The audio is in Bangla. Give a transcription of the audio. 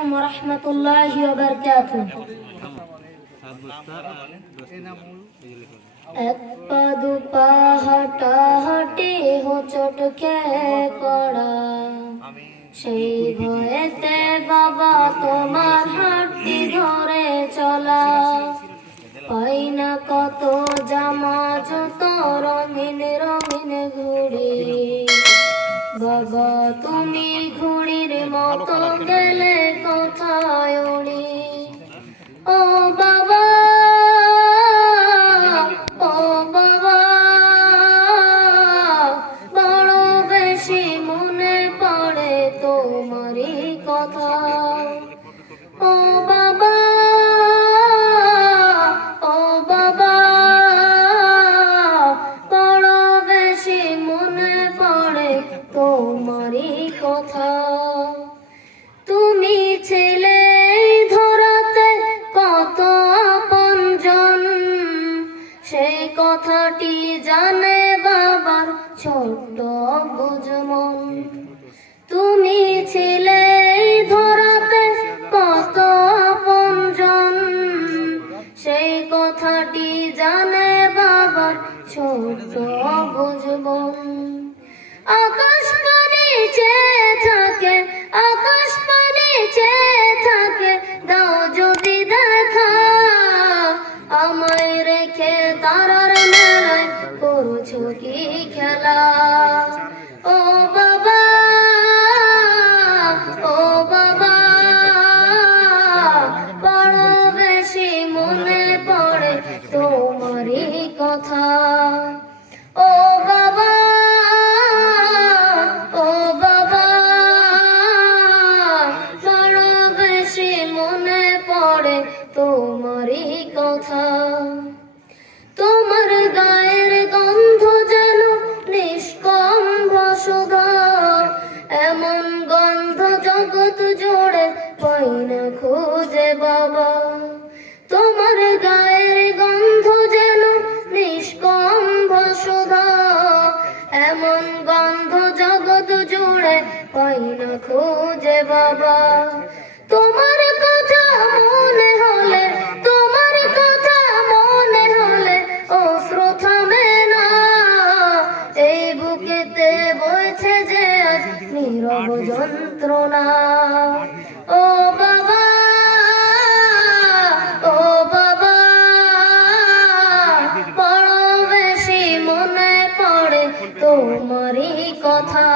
আলাইকুম ওয়া রাহমাতুল্লাহি ওয়া বারাকাতুহু। এক পা দু পা হাঁটা হাঁটি হোঁচট খেয়ে পড়া, সেই ভয়েতে বাবা তোমার হাতটি ধরে চলা। পাই না কত জামা জুতো রঙিন রঙিন ঘুড়ি, বাবা তুমি ঘুড়ির মতো গেলে কোথায় উড়ি। ও বাবা, ও বাবা, বড় বেশি মনে পড়ে তোমারই কথা। ও বাবা, ও বাবা, বড় বেশি মনে পড়ে তোমারই কথা। তুমি ছিলে ধরাতে কত আপনজন, সেই কথাটি জানে বাবার ছোট্ট বুঝ মন। তুমি ছিলে ধরাতে কত আপনজন, সেই কথাটি জানে বাবার ছোট্ট বুঝ মন। আকাশ পানে চেয়ে থাকে, আকাশ পানে চেয়ে থাকে, দাও যদি দেখা, আমায় রেখে তারার মেলায় করছো কি খেলা। ও বাবা, ও বাবা, বড় বেশি মনে পড়ে তোমারই কথা। ও বাবা, ও বাবা, বড় বেশি মনে পড়ে তোমারই কথা। তোমার গায়ের গন্ধ যেন নিষ্কম্ভ সুধা, এমন গন্ধ জগৎ জোড়ে পাই না খুঁজে বাবা। তোমার গায়ের গন্ধ যেন নিষ্কম্ভ সুধা, এমন গন্ধ জগৎ জুড়ে পাই না খুঁজে বাবা। তোমার কথা মনে হলে, তোমার কথা মনে হলে অশ্রু থামে না, এই বুকেতে বইছে যে আজ নীরব যন্ত্রণা। ও বাবা, ও বাবা, বড় বেশি মনে পড়ে তোমারই কথা।